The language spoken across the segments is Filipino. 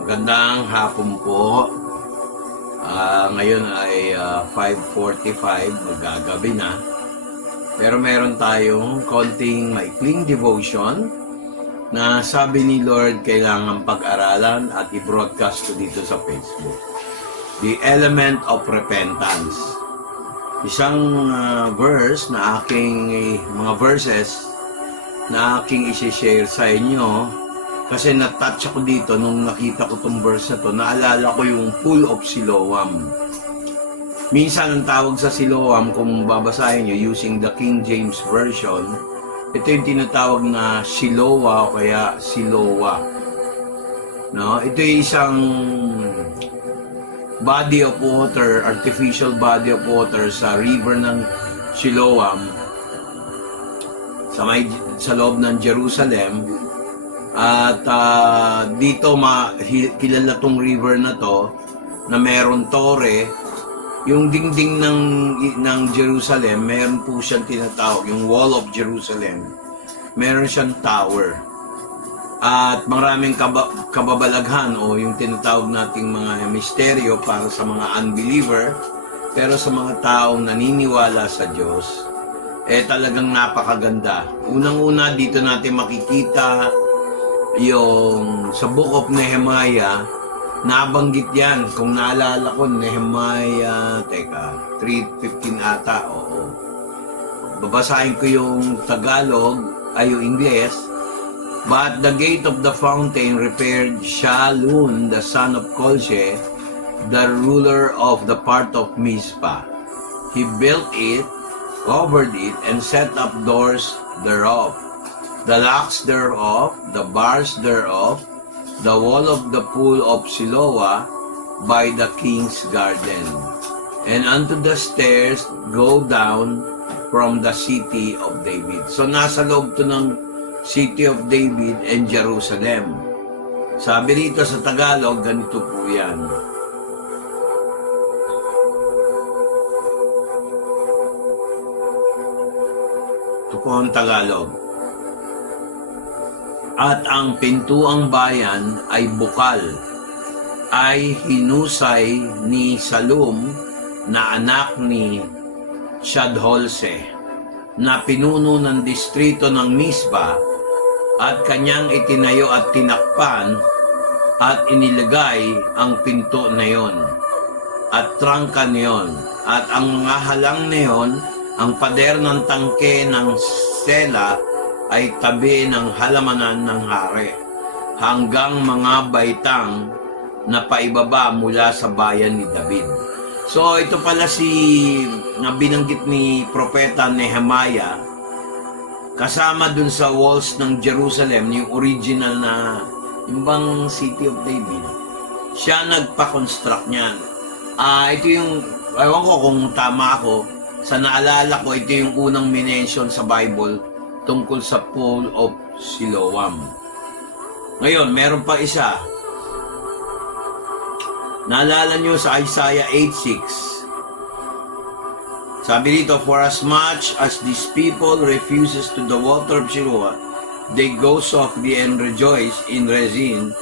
Magandang hapon po. Ngayon ay 5:45, magagabi na. Pero meron tayong konting maikling devotion na sabi ni Lord kailangan pag-aralan at i-broadcast ko dito sa Facebook. The element of repentance. Isang verse na mga verses na aking isi-share sa inyo kasi na-touch ako dito nung nakita ko tong verse na to. Naalala ko yung Pool of Siloam. Minsan ang tawag sa Siloam, kung babasahin nyo using the King James Version, ito yung tinatawag na Siloa o kaya Siloa. No? Ito yung isang body of water, artificial body of water sa river ng Siloam sa loob ng Jerusalem. At dito kilala tong river na to na meron tore. Yung dingding ng Jerusalem, meron po siyang tinatawag, yung Wall of Jerusalem. Meron siyang tower. At maraming kababalaghan o yung tinatawag nating mga misteryo para sa mga unbeliever. Pero sa mga taong naniniwala sa Diyos, talagang napakaganda. Unang-una dito natin makikita yung sa Book of Nehemiah, nabanggit yan. Kung naalala ko, Nehemiah, 3:15 ata, oo. Babasahin ko yung Tagalog, ay yung Ingles. But the gate of the fountain repaired Shallun, the son of Kolshe, the ruler of the part of Mizpah. He built it, covered it, and set up doors thereof, the locks thereof, the bars thereof, the wall of the pool of Siloah by the king's garden, and unto the stairs go down from the city of David. So nasa loob to ng city of David and Jerusalem. Sabi rito sa Tagalog, ganito po yan. Ito po ang Tagalog. At ang pintuang bayan ay bukal, ay hinusay ni Salum na anak ni Shadholse, na pinuno ng distrito ng Mizpah, at kanyang itinayo at tinakpan at inilagay ang pinto na yon at trangka niyon at ang mga halang niyon, ang pader ng tangke ng sela ay tabi ng halamanan ng hari, hanggang mga baitang na paibaba mula sa bayan ni David. So ito pala na binanggit ni Propeta Nehemiah, kasama dun sa walls ng Jerusalem, yung original na yung bang City of David. Siya nagpa-construct niyan. Ito yung, ewan ko kung tama ako, sa naalala ko, ito yung unang minention sa Bible tungkol sa Pool of Siloam. Ngayon, meron pa isa. Naalala nyo sa Isaiah 8:6. Sabi dito, for as much as these people refuses to the water of Siloah, they go softly and rejoice in Rezin,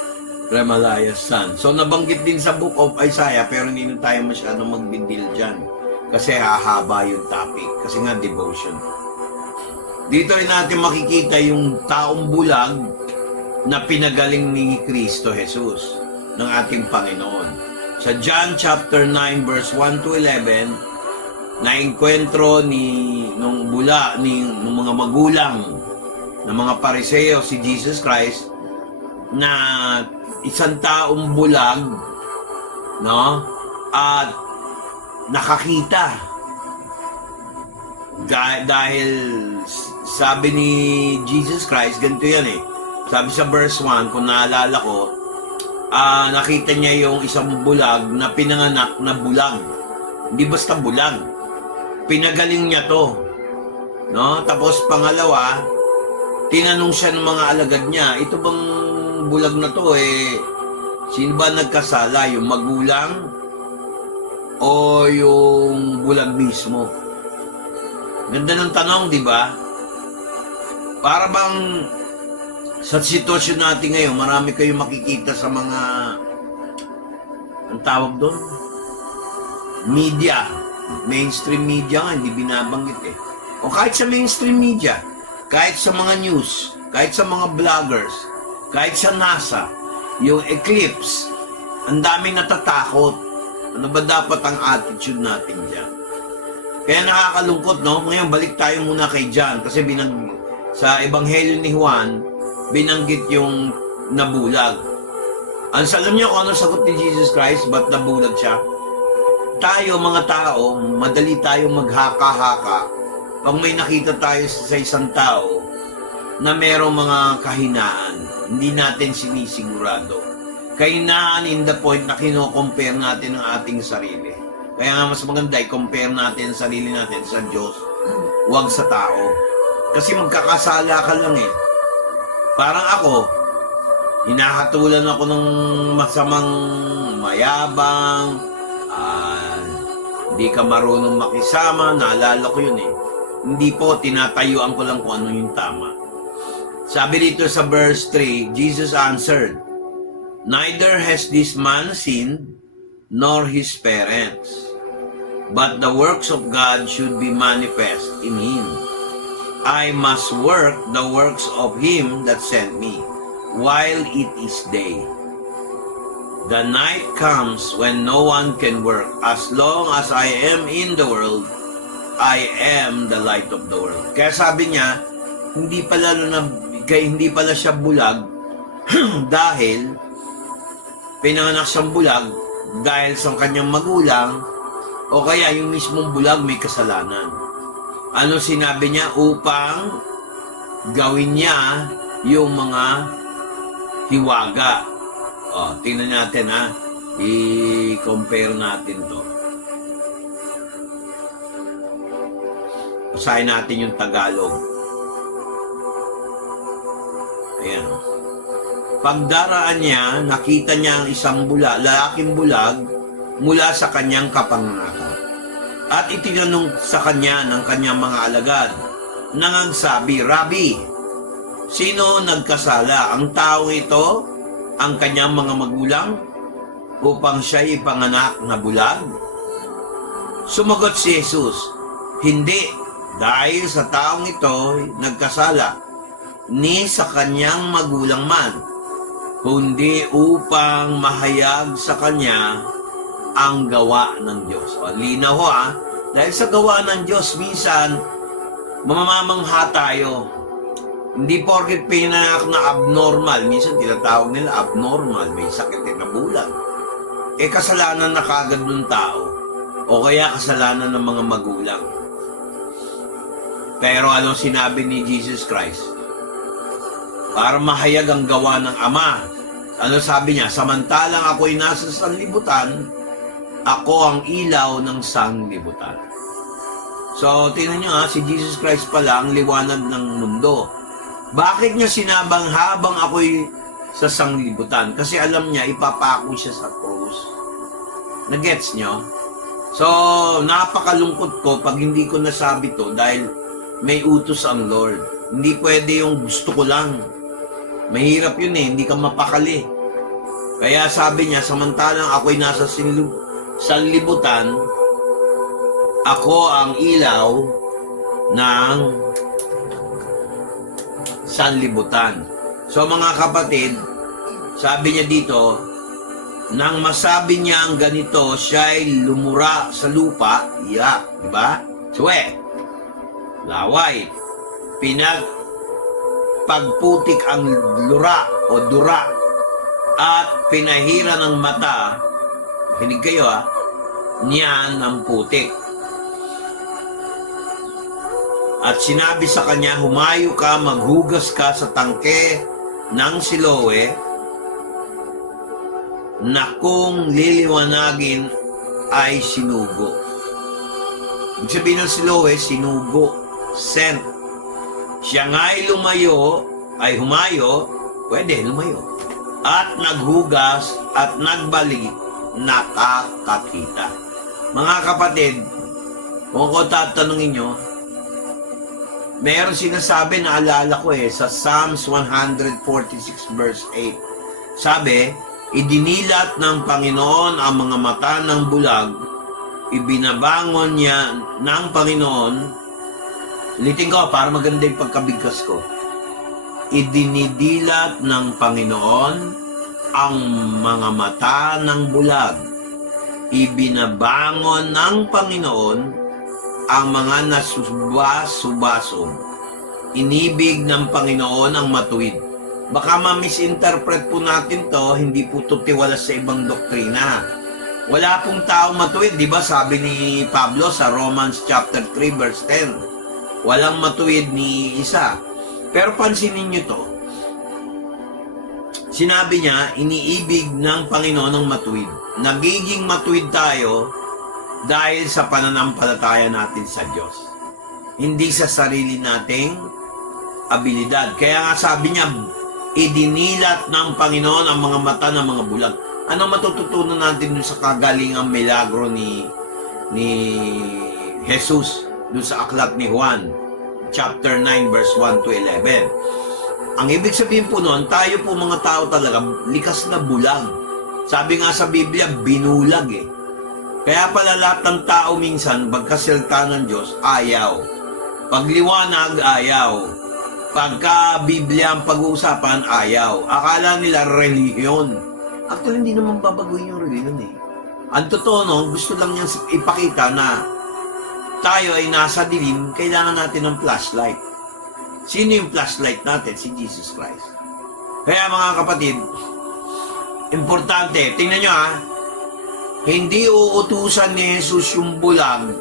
Remaliah's son. So nabanggit din sa Book of Isaiah, pero hindi na tayo masyadong magbidil dyan. Kasi hahaba yung topic. Kasi nga devotion. Dito rin natin makikita yung taong bulag na pinagaling ni Kristo Jesus, ng ating Panginoon. Sa John chapter 9 verse 1 to 11, naengkwentro nung mga magulang ng mga Pariseo si Jesus Christ na isang taong bulag, no? At nakakita dahil sabi ni Jesus Christ, ganito yan sabi sa verse 1, kung naalala ko, nakita niya yung isang bulag na pinanganak na bulag. Hindi basta bulag, pinagaling niya to, no? Tapos pangalawa, tinanong siya ng mga alagad niya, ito bang bulag na to sino ba nagkasala, yung magulang o yung bulag mismo? Ganda ng tanong, di ba? Para bang Sa sitwasyon natin ngayon, marami kayong makikita sa mga, ang tawag doon, media. Mainstream media nga, hindi binabanggit eh. O kahit sa mainstream media, kahit sa mga news, kahit sa mga vloggers, kahit sa NASA, yung eclipse, ang daming natatakot. Ano ba dapat ang attitude natin dyan? Kaya nakakalungkot, no? Ngayon, balik tayo muna kay John kasi sa Ebanghelyo ni Juan, binanggit yung nabulag. Ang alam niyo kung ano sagot ni Jesus Christ, ba't nabulag siya? Tayo, mga tao, madali tayo maghaka-haka pag may nakita tayo sa isang tao na merong mga kahinaan, hindi natin sinisigurado. Kahinaan in the point na kino-compare natin ang ating sarili. Kaya nga mas maganda i-compare natin ang sarili natin sa Diyos, huwag sa tao. Kasi magkakasala ka lang eh. Parang ako, hinahatulan ako ng masamang mayabang, hindi ka marunong makisama, naalala ko yun eh. Hindi po, tinatayuan ko lang kung ano yung tama. Sabi dito sa verse 3, Jesus answered, "Neither has this man sinned, nor his parents, but the works of God should be manifest in him. I must work the works of him that sent me, while it is day. The night comes when no one can work. As long as I am in the world, I am the light of the world." Kaya sabi niya, hindi pala siya bulag dahil pinanganak siyang bulag dahil sa kanyang magulang o kaya yung mismong bulag may kasalanan. Ano sinabi niya? Upang gawin niya yung mga hiwaga. O, tingnan natin ha. I-compare natin to. Basahin natin yung Tagalog. Ayan. Pagdaraan niya, nakita niya ang isang lalaking bulag mula sa kanyang kapanganakan. At itinanong sa kanya ng kanyang mga alagad, nang nagsabi, "Rabi, sino nagkasala? Ang tao ito, ang kanyang mga magulang, upang siya ipanganak na bulag?" Sumagot si Jesus, "Hindi, dahil sa taong ito nagkasala, ni sa kanyang magulang man, kundi upang mahayag sa kanya ang gawa ng Diyos." O, linaw ho ha, dahil sa gawa ng Diyos, minsan, mamamangha tayo. Hindi porket pinanak na abnormal, minsan tinatawag nila abnormal, may sakit na bulag. Kasalanan na kagad ng tao, o kaya kasalanan ng mga magulang. Pero anong sinabi ni Jesus Christ? Para mahayag ang gawa ng Ama. Ano sabi niya? Samantalang ako'y nasa sanlibutan, ako ang ilaw ng sanlibutan. So, tingnan niyo ha, si Jesus Christ pala ang liwanag ng mundo. Bakit niya sinabang habang ako'y sa sanglibutan? Kasi alam niya, ipapako siya sa krus. Nagets niyo? So, napakalungkot ko pag hindi ko nasabi to dahil may utos ang Lord. Hindi pwede yung gusto ko lang. Mahirap yun eh, hindi ka mapakali. Kaya sabi niya, samantalang ako'y nasa sanlibutan, ako ang ilaw ng sanlibutan. So mga kapatid, sabi niya dito, nang masabi niya ang ganito, siya'y lumura sa lupa, di ba? Suwe, laway, pagputik ang lura o dura at pinahira ng mata, hinig kayo ha, niyan ang putik. At sinabi sa kanya, humayo ka, maghugas ka sa tangke ng Siloe na kung liliwanagin ay sinugo. Ibig sabihin ng Siloe, sinugo, sent. Siya nga'y humayo, pwede lumayo. At naghugas at nagbalik, nakakakita. Mga kapatid, kung ko tatanungin nyo, Meron sinasabi, naalala ko sa Psalms 146 verse 8. Sabi, idinilat ng Panginoon ang mga mata ng bulag, ibinabangon niya ng Panginoon. Ulitin ko para maganda yung pagkabigkas ko. Idinidilat ng Panginoon ang mga mata ng bulag, ibinabangon ng Panginoon ang mga nasubas-subasog. Inibig ng Panginoon ang matuwid. Baka ma-misinterpret po natin to, hindi po ito tiwalas sa ibang doktrina. Wala pong taong matuwid, di ba? Sabi ni Pablo sa Romans chapter 3 verse 10. Walang matuwid ni isa. Pero pansinin niyo to. Sinabi niya, iniibig ng Panginoon ang matuwid. Nagiging matuwid tayo dahil sa pananampalataya natin sa Diyos. Hindi sa sarili nating abilidad. Kaya nga sabi niya, idinilat ng Panginoon ang mga mata ng mga bulag. Ano matututunan natin dun sa kagalingang milagro ni Jesus dun sa aklat ni Juan, chapter 9, verse 1 to 11. Ang ibig sabihin po noon, tayo po mga tao talaga, likas na bulag. Sabi nga sa Biblia, binulag Kaya pala lahat ng tao minsan, pagkasalita ng Diyos, ayaw. Pagliwanag, ayaw. Pagka Biblia ang pag-uusapan, ayaw. Akala nila relihiyon. Actually, hindi naman babaguhin yung relihiyon Ang totoo gusto lang niyang ipakita na tayo ay nasa dilim, kailangan natin ng flashlight. Sino yung flashlight natin? Si Jesus Christ. Kaya mga kapatid, importante, tingnan nyo hindi uutusan ni Jesus yung bulag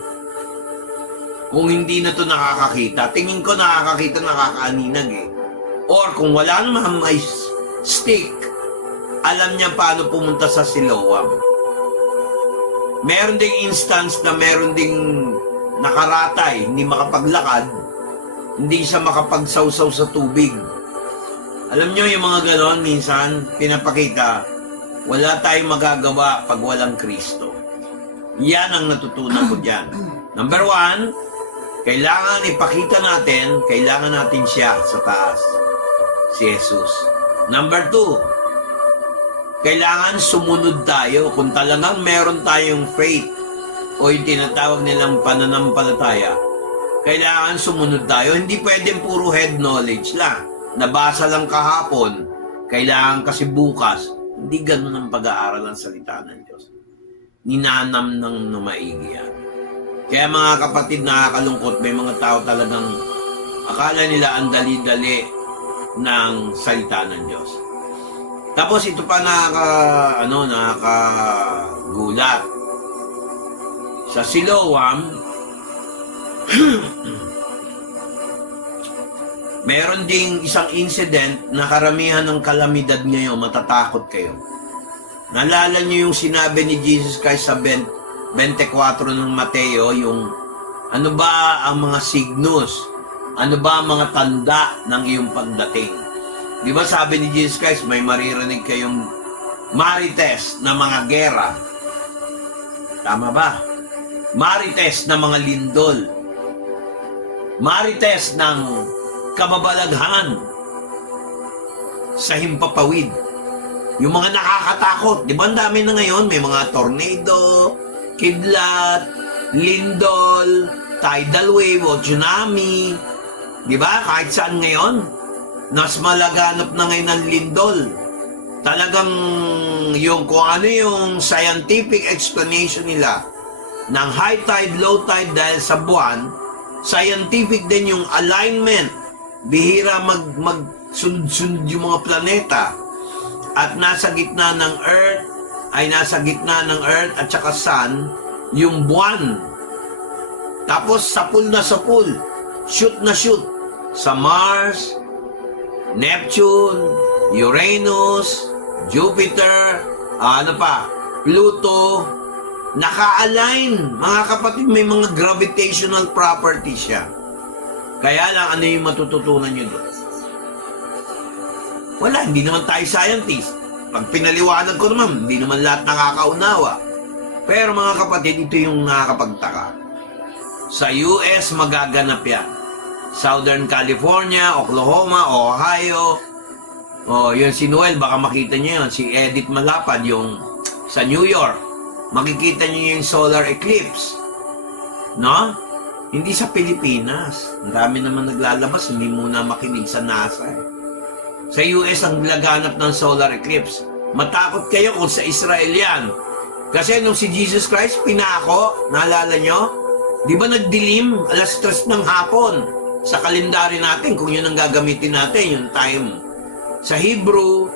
kung hindi na to nakakakita. Tingin ko nakakakita, nakakaaninag Or kung wala naman may stick, alam niya paano pumunta sa Siloam. Meron ding instance na meron ding nakaratay, hindi makapaglakad, hindi siya makapagsawsaw sa tubig. Alam nyo yung mga ganon, minsan pinapakita, wala tayong magagawa pag walang Kristo. Yan ang natutunan ko dyan. Number 1, kailangan ipakita natin, kailangan natin siya sa taas. Si Jesus. Number 2, kailangan sumunod tayo. Kung talagang meron tayong faith o yung tinatawag nilang pananampalataya, kailangan sumunod tayo. Hindi pwedeng puro head knowledge lang. Nabasa lang kahapon, kailangan kasi bukas. Hindi ganun ang pag-aaral ng salita ng Diyos. Ninanam ng maigi yan. Kaya mga kapatid, nakakalungkot, may mga tao talagang akala nila ang dali-dali ng salita ng Diyos. Tapos ito pa nakakagulat. Sa Siloam, meron ding isang incident na karamihan ng kalamidad ngayon, matatakot kayo. Naalala niyo yung sinabi ni Jesus Christ sa 24 ng Mateo, yung ano ba ang mga signos, ano ba ang mga tanda ng iyong pagdating. Di ba sabi ni Jesus Christ, may maririnig kayong marites na mga gera. Tama ba? Marites na mga lindol. Marites ng kababalaghan sa himpapawid. Yung mga nakakatakot. Di ba ang dami na ngayon? May mga tornado, kidlat, lindol, tidal wave o tsunami. Di ba? Kahit saan ngayon, mas malaganap na ngayon ang lindol. Talagang yung kung ano yung scientific explanation nila ng high tide, low tide dahil sa buwan, scientific din yung alignment. Bihira magsunod-sunod yung mga planeta. At nasa gitna ng Earth, at saka Sun, yung buwan. Tapos sapul na sapul, shoot na shoot, sa Mars, Neptune, Uranus, Jupiter, Pluto, naka-align. Mga kapatid, may mga gravitational properties siya. Kaya lang, ano yung matututunan nyo doon? Wala, hindi naman tayo scientist. Pag pinaliwanag ko naman, hindi naman lahat nakakaunawa. Pero mga kapatid, ito yung nakakapagtaka. Sa US, magaganap yan. Southern California, Oklahoma, Ohio. O, yun si Noel, baka makita niyo yun. Si Edith Malapad, yung sa New York. Makikita niyo yung solar eclipse. No? Hindi sa Pilipinas. Ang dami naman naglalabas, hindi muna makinig sa NASA. Sa US ang laganap ng solar eclipse. Matakot kayo kung sa Israel yan. Kasi nung si Jesus Christ, pinako, naalala nyo? Di ba nagdilim, alas 3 ng hapon? Sa kalendaryo natin, kung yun ang gagamitin natin, yung time. Sa Hebrew,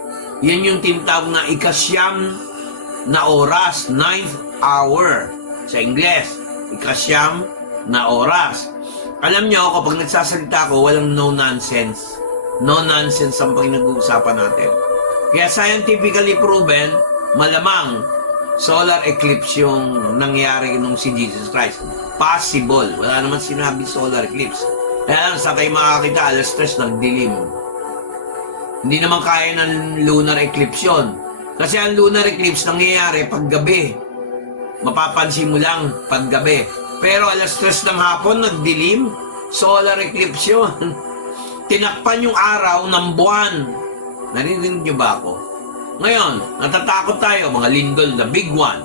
yan yung tinatawag na ikasyam na oras, 9th hour. Sa Ingles, ikasyam na oras. Alam nyo, kapag nagsasalita ko, walang no nonsense. No nonsense ang pinag-uusapan natin. Kaya scientifically proven, malamang solar eclipse yung nangyari nung si Jesus Christ. Possible. Wala naman sinabi solar eclipse. Kaya lang, sa kayo makakita, alas 3 nagdilim. Hindi naman kaya ng lunar eclipse yun. Kasi ang lunar eclipse nangyayari paggabi. Mapapansin mo lang paggabi. Pero alas 3 ng hapon, nagdilim. Solar eclipse yun. Tinakpan yung araw ng buwan. Narinig niyo ba ako? Ngayon, natatakot tayo, mga lindol, the big one.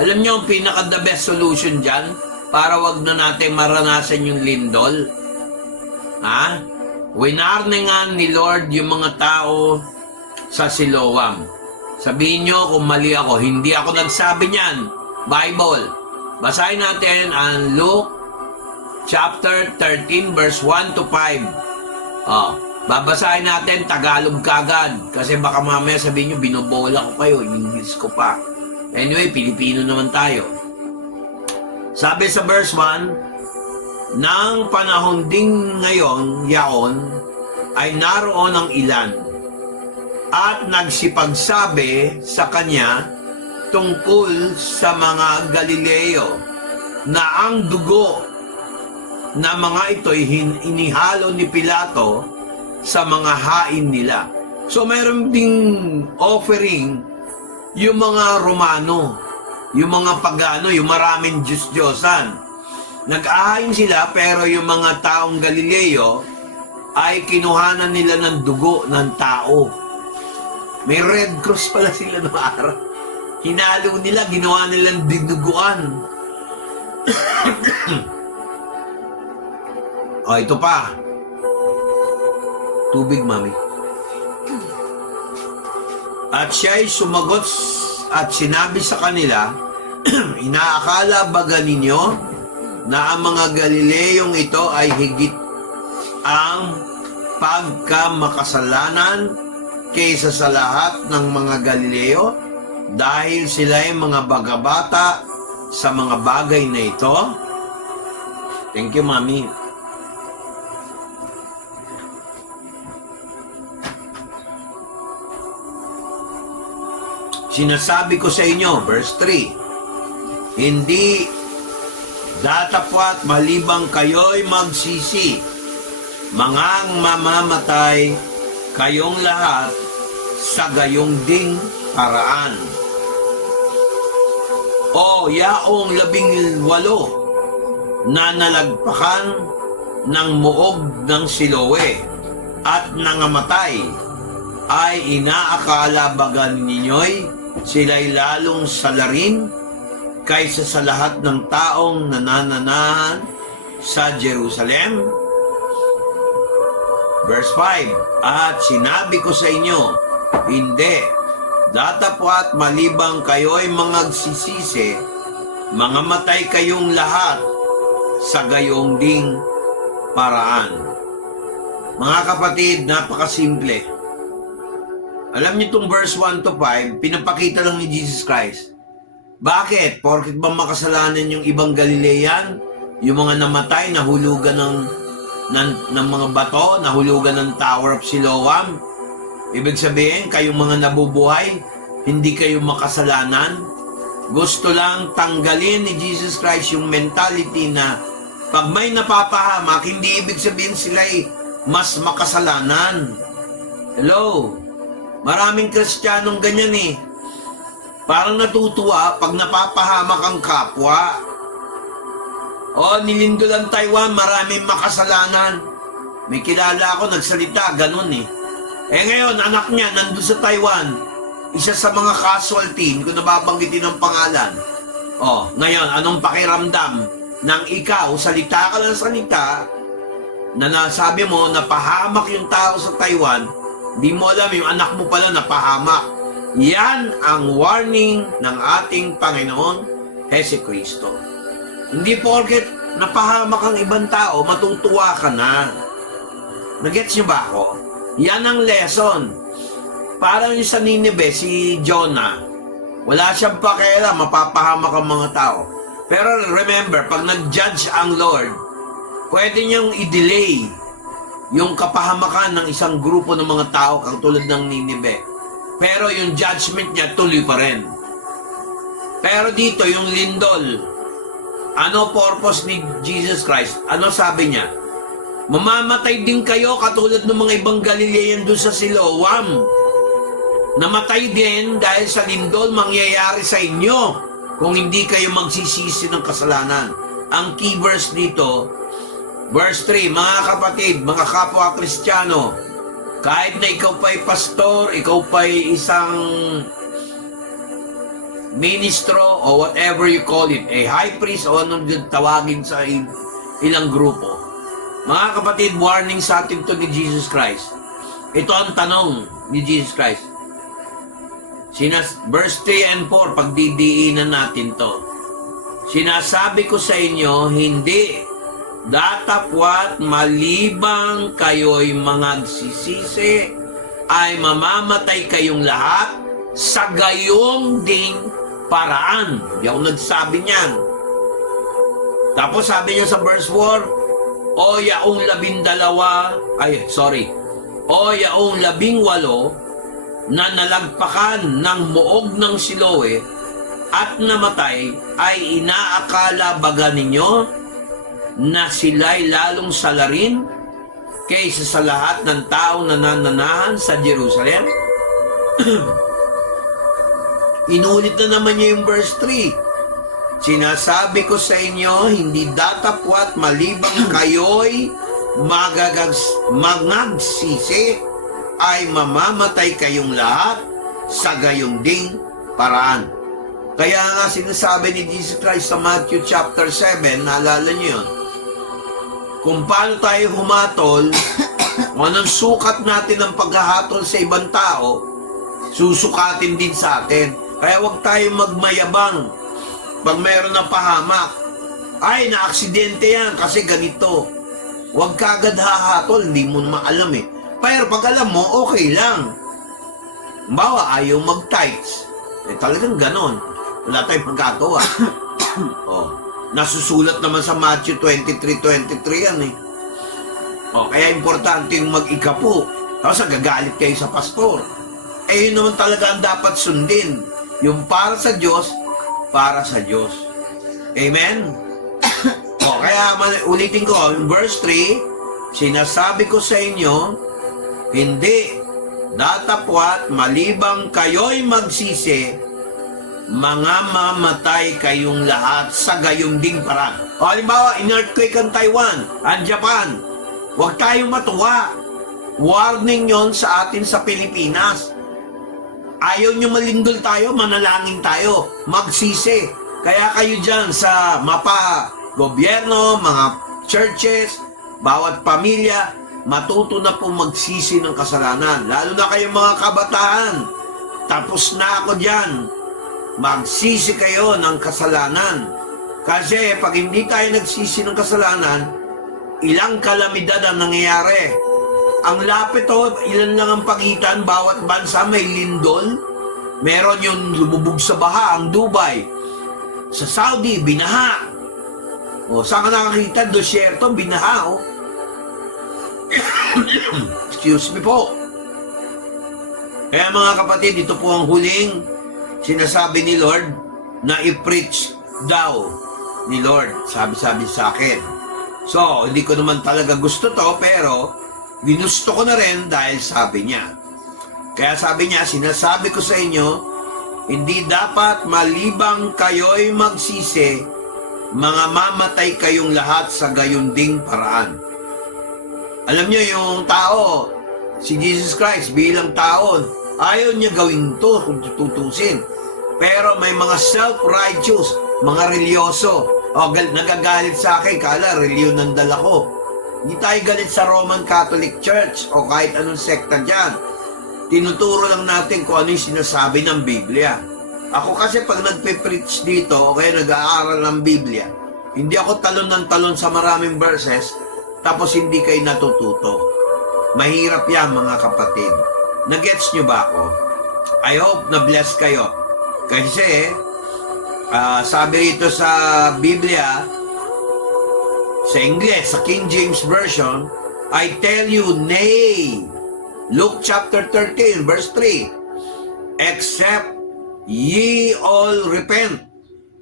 Alam niyo ang pinaka-the best solution dyan para wag na natin maranasan yung lindol? Ha? Winarningan ni Lord yung mga tao sa Siloam. Sabihin nyo kung mali ako, hindi ako nagsabi niyan. Bible. Basahin natin ang Luke chapter 13 verse 1 to 5. Babasahin natin Tagalog kagad kasi baka mamaya sabihin nyo binobola ko kayo, English ko pa. Anyway, Pilipino naman tayo. Sabi sa verse 1, nang panahon ding ngayon, yaon, ay naroon ang ilan at nagsipagsabi sa kanya tungkol sa mga Galileo na ang dugo na mga ito'y inihalo ni Pilato sa mga hain nila. So mayroon ding offering yung mga Romano, yung mga Pagano, yung maraming Diyos-Diyosan. Nag-ahayin sila pero yung mga taong Galileo ay kinuhanan nila ng dugo ng tao. May Red Cross pala sila noong araw. Hinalo nila, ginawa nilang dinuguan. Ito pa. Tubig, mami. At siya'y sumagot at sinabi sa kanila, inaakala baga ninyo na ang mga Galileyong ito ay higit ang pagkamakasalanan kaysa sa lahat ng mga Galileo dahil sila ay mga bagabata sa mga bagay na ito? Thank you, Mami. Sinasabi ko sa inyo, verse 3, hindi datapwat malibang kayo'y magsisi, mangang mamamatay kayong lahat sa gayong ding paraan. O yaong 18 na nalagpakan ng muog ng Siloe at nangamatay, ay inaakala baga ninyo'y sila'y lalong salarin kaysa sa lahat ng taong nanananahan sa Jerusalem? Verse 5, at sinabi ko sa inyo, hindi, datapwat malibang kayo'y magsisisi, mangamatay kayong lahat sa gayong ding paraan. Mga kapatid, napakasimple. Alam niyo itong verse 1 to 5, pinapakita lang ni Jesus Christ. Bakit? Porket ba makasalanan yung ibang Galilean? Yung mga namatay, nahulugan ng mga bato, nahulugan ng Tower of Siloam? Ibig sabihin, kayong mga nabubuhay, hindi kayo makasalanan? Gusto lang tanggalin ni Jesus Christ yung mentality na pag may napapahamak, hindi ibig sabihin sila'y mas makasalanan. Hello? Maraming Kristiyanong ganyan eh. Parang natutuwa pag napapahamak ang kapwa. O, nilindol ang Taiwan, maraming makasalanan. May kilala ako, nagsalita, ganun eh. Eh ngayon, anak niya, nandun sa Taiwan. Isa sa mga casualty, hindi ko nababanggitin ang pangalan. Oh, ngayon, anong pakiramdam ng ikaw, salita ka ng salita, na nasabi mo, napahamak yung tao sa Taiwan, di mo alam, yung anak mo pala napahamak. Yan ang warning ng ating Panginoon, Jesucristo. Hindi porket napahamak ang ibang tao, matutuwa ka na. Nagets niyo ba ako? Yan ang lesson. Parang yung sa Ninive, si Jonah, wala siyang pakialam, mapapahamak ang mga tao. Pero remember, pag nag-judge ang Lord, pwede niyang i-delay yung kapahamakan ng isang grupo ng mga tao katulad ng Ninive. Pero yung judgment niya tuloy pa rin. Pero dito, yung lindol, ano purpose ni Jesus Christ? Ano sabi niya? Mamamatay din kayo katulad ng mga ibang Galilean doon sa Siloam. Namatay din dahil sa lindol mangyayari sa inyo kung hindi kayo magsisisi ng kasalanan. Ang key verse dito, verse 3, mga kapatid, mga kapwa Kristiyano, kahit na ikaw pa'y pastor, ikaw pa'y isang ministro o whatever you call it, a high priest o anong tawagin sa ilang grupo. Mga kapatid, warning sa atin to ni Jesus Christ. Ito ang tanong ni Jesus Christ. Verse 3 and 4, pagdidiinan natin to. Sinasabi ko sa inyo, hindi datapwat malibang kayo'y magsisisi, ay mamamatay kayong lahat sa gayong ding paraan. Di ako nagsabi niyan. Tapos sabi niya sa verse 4, o yaong 12, o yaong 18 na nalagpakan ng muog ng Siloe at namatay, ay inaakala baga ninyo na sila'y lalong salarin kaysa sa lahat ng taong nananahan sa Jerusalem? Inulit na naman niya yung verse 3. Sinasabi ko sa inyo, hindi datapwat malibang kayo'y magagsisi, ay mamamatay kayong lahat sa gayong ding paraan. Kaya nga sinasabi ni Jesus Christ sa Matthew chapter 7, naalala niyo yun, kung paano tayo humatol, kung anong sukat natin ng paghahatol sa ibang tao, susukatin din sa atin. Kaya huwag tayo magmayabang pag mayroon na pahamak. Ay, na-aksidente yan kasi ganito. Huwag ka agad hahatol, hindi mo naman alam eh. Pero pag alam mo, okay lang. Bawa, ayaw mag-tights. Eh talagang ganon. Wala tayong magkagawa. Oh, nasusulat naman sa Matthew 23:23 yan eh. Oh, kaya importante yung mag-ikapo. Tapos agagalit kayo sa pastor. Eh yun naman talaga ang dapat sundin. Yung para sa Diyos, para sa Diyos. Amen? Oh, kaya ulitin ko, yung verse 3, sinasabi ko sa inyo, hindi datapwat malibang kayo'y magsisi, mga mamatay kayong lahat sa gayong ding paraan. O halimbawa, in-earthquake ang Taiwan, ang Japan, huwag tayong matuwa. Warning yon sa atin sa Pilipinas. Ayaw nyo malindol tayo, manalangin tayo, magsisi. Kaya kayo dyan sa gobyerno, mga churches, bawat pamilya, matuto na po magsisi ng kasalanan. Lalo na kayong mga kabataan. Tapos na ako dyan. Magsisi kayo ng kasalanan. Kasi pag hindi tayo nagsisi ng kasalanan, ilang kalamidad ang nangyayari. Ang lapit ilan lang ang pagitan, bawat bansa may lindol. Meron yung lumubog sa baha, ang Dubai. Sa Saudi, binaha. O, saan ka nakakita? Dosyerto, binaha, o. Excuse me po. Kaya mga kapatid, ito po ang huling sinasabi ni Lord na i-preach daw ni Lord. Sabi sa akin. So, hindi ko naman talaga gusto to, pero ginusto ko na rin dahil sabi niya. Kaya sabi niya, sinasabi ko sa inyo, hindi dapat malibang kayo'y magsisi, mga mamatay kayong lahat sa gayon ding paraan. Alam nyo, yung tao, si Jesus Christ bilang tao, ayaw niya gawin to kung tutusin. Pero may mga self-righteous, mga religyoso, nagagalit sa akin, kala reliyon ng dala ko. Hindi tayo galit sa Roman Catholic Church o kahit anong sekta dyan. Tinuturo lang natin kung ano yung sinasabi ng Biblia. Ako kasi pag nagpe-preach dito o kaya nag-aaral ng Biblia, hindi ako talon ng talon sa maraming verses tapos hindi kayo natututo. Mahirap yan mga kapatid. Nagets nyo ba ako? I hope na bless kayo. Kasi sabi rito sa Biblia, sa English, sa King James Version, I tell you, nay. Luke chapter 13, verse 3. Except ye all repent,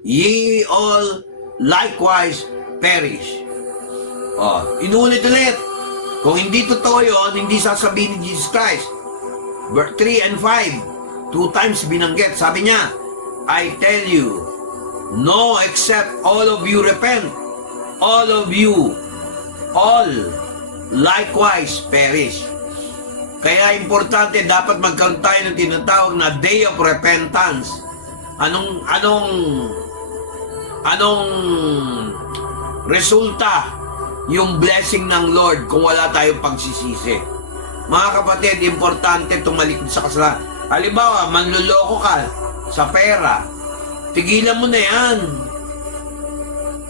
ye all likewise perish. Inulit-ulit. Kung hindi totoo yun, hindi sasabihin ni Jesus Christ. Verse 3 and 5, 2 times binanggit. Sabi niya, I tell you, no, except all of you repent, all of you, all likewise perish. Kaya importante, dapat magkaroon tayo ng tinatawag na day of repentance. Anong resulta yung blessing ng Lord kung wala tayong pagsisisi? Mga kapatid, importante tumalikod sa kasalanan. Halimbawa, manloloko ka sa pera, tigilan mo na yan.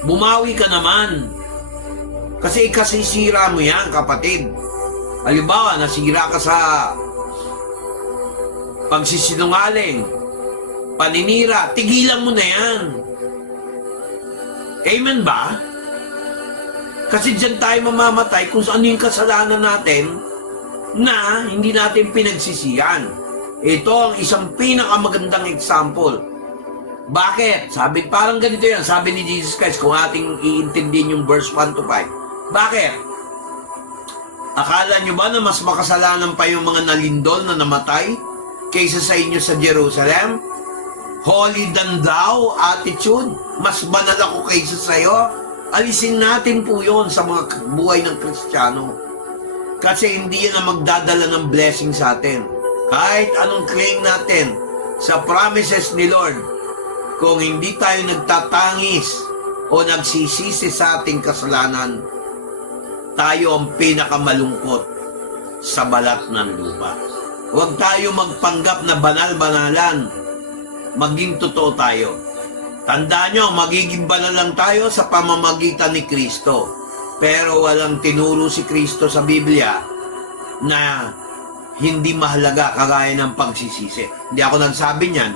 Bumawi ka naman. Kasi ikasisira mo yan, kapatid. Halimbawa, nasira ka sa pagsisinungaling, paninira, tigilan mo na yan. Amen ba? Kasi dyan tayo mamamatay kung ano yung kasalanan natin na hindi natin pinagsisiyan. Ito ang isang pinakamagandang example. Bakit? Sabi, parang ganito yan. Sabi ni Jesus Christ, kung ating iintindihin yung verse 1 to 5. Bakit? Akala nyo ba na mas makasalanan pa yung mga nalindol na namatay kaysa sa inyo sa Jerusalem? Holy than thou attitude? Mas banal ako kaysa sa'yo? Alisin natin po yon sa mga buhay ng Kristiyano. Kasi hindi yan ang magdadala ng blessing sa atin. Kahit anong claim natin sa promises ni Lord, kung hindi tayo nagtatangis o nagsisisi sa ating kasalanan, tayo ang pinakamalungkot sa balat ng lupa. Huwag tayo magpanggap na banal-banalan. Maging totoo tayo. Tandaan nyo, magiging banal lang tayo sa pamamagitan ni Kristo. Pero walang tinuro si Kristo sa Biblia na hindi mahalaga kagaya ng pagsisisi. Hindi ako nagsabi niyan.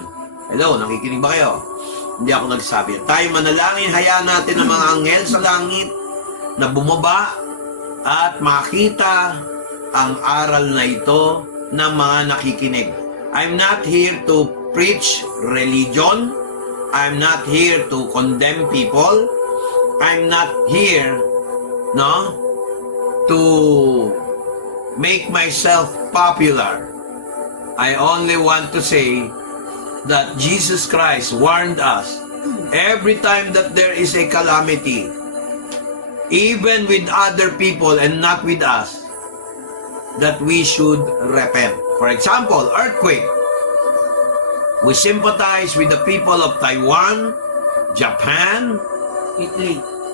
Hello, nakikinig ba kayo? Hindi ako nagsabi. Tayo manalangin, hayaan natin ang mga anghel sa langit na bumaba at makita ang aral na ito ng mga nakikinig. I'm not here to preach religion. I'm not here to condemn people. I'm not here, to make myself popular. I only want to say that Jesus Christ warned us every time that there is a calamity, even with other people and not with us, that we should repent. For example, earthquake. We sympathize with the people of Taiwan, Japan,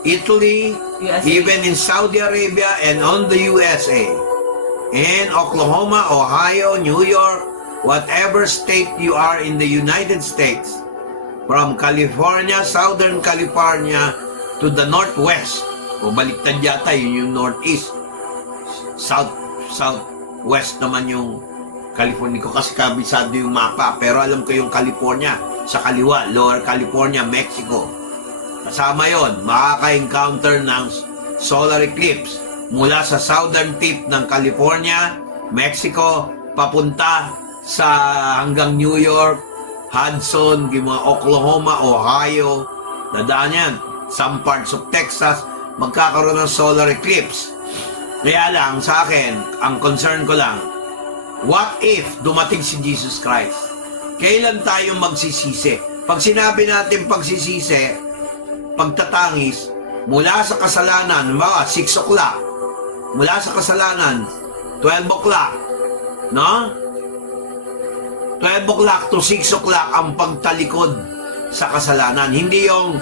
Italy, USA. Even in Saudi Arabia and on the USA, in Oklahoma, Ohio, New York, whatever state you are in the United States, from California, Southern California, to the Northwest, o baliktad yata, yun yung Northeast, Southwest naman yung California ko kasi kabisado yung mapa, pero alam ko yung California, sa kaliwa, Lower California, Mexico. Kasama yon, makaka-encounter ng solar eclipse mula sa southern tip ng California, Mexico, papunta sa hanggang New York, Hudson, mga Oklahoma, Ohio, nadaan yan. Some parts of Texas, magkakaroon ng solar eclipse. Kaya lang, sa akin, ang concern ko lang, what if dumating si Jesus Christ? Kailan tayo magsisisi? Pag sinabi natin pagsisisi, pagtatangis, mula sa kasalanan, mga 6 o'clock mula sa kasalanan, 12 o'clock, no? 12 o'clock to 6 o'clock ang pagtalikod sa kasalanan. Hindi yung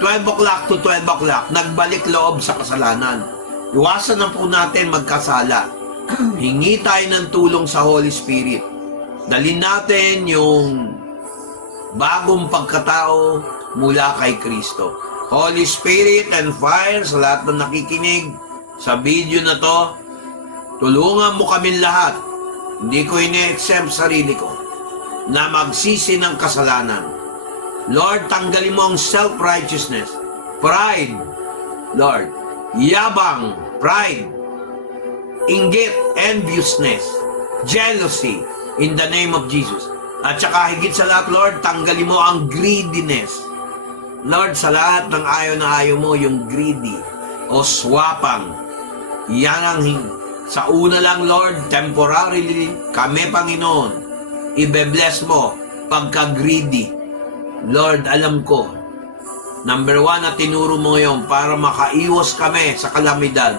12 o'clock to 12 o'clock, nagbalik loob sa kasalanan. Iwasan na po natin magkasala. Hingi tayo ng tulong sa Holy Spirit. Dalhin natin yung bagong pagkatao mula kay Kristo. Holy Spirit and fire sa lahat ng nakikinig sa video na to, tulungan mo kami lahat. Hindi ko ine-exempt sarili ko na magsisi ng kasalanan. Lord, tanggalin mo ang self-righteousness, pride, Lord, yabang, pride, inggit, enviousness, jealousy, in the name of Jesus. At saka higit sa lahat, Lord, tanggalin mo ang greediness. Lord, sa lahat ng ayaw na ayaw mo, yung greedy o swapang, yan ang sa una lang, Lord, temporarily, kami, Panginoon, ibe-bless mo pagka-greedy. Lord, alam ko, number 1 na tinuro mo ngayon para makaiwas kami sa kalamidad,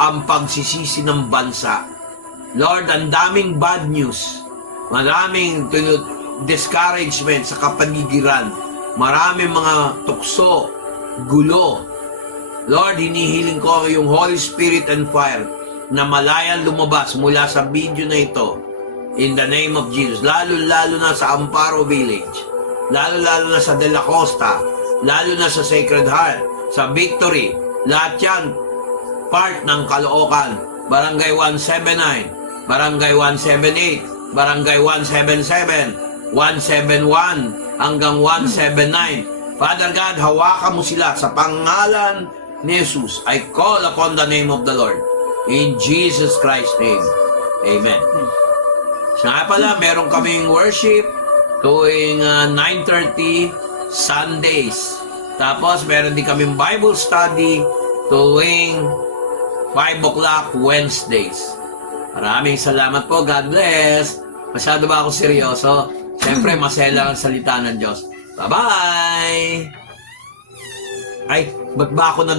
ang pagsisisi ng bansa. Lord, ang daming bad news, maraming discouragement sa kapaligiran, maraming mga tukso, gulo. Lord, hinihiling ko yung Holy Spirit and fire na malayan lumabas mula sa video na ito in the name of Jesus. Lalo-lalo na sa Amparo Village, lalo-lalo na sa De La Costa, lalo na sa Sacred Heart, sa Victory. Lahat yan part ng Caloocan, Barangay 179, Barangay 178, Barangay 177, 171 hanggang 179. Father God, hawakan mo sila sa pangalan ni Jesus. I call upon the name of the Lord. In Jesus Christ's name. Amen. So nga pala, meron kaming worship tuwing 9:30 Sundays. Tapos meron din kaming Bible study tuwing 5 o'clock Wednesdays. Maraming salamat po. God bless. Masyado ba ako seryoso? Siyempre, masaya lang ang salita ng Diyos. Bye-bye! Ay, ba't ba ako na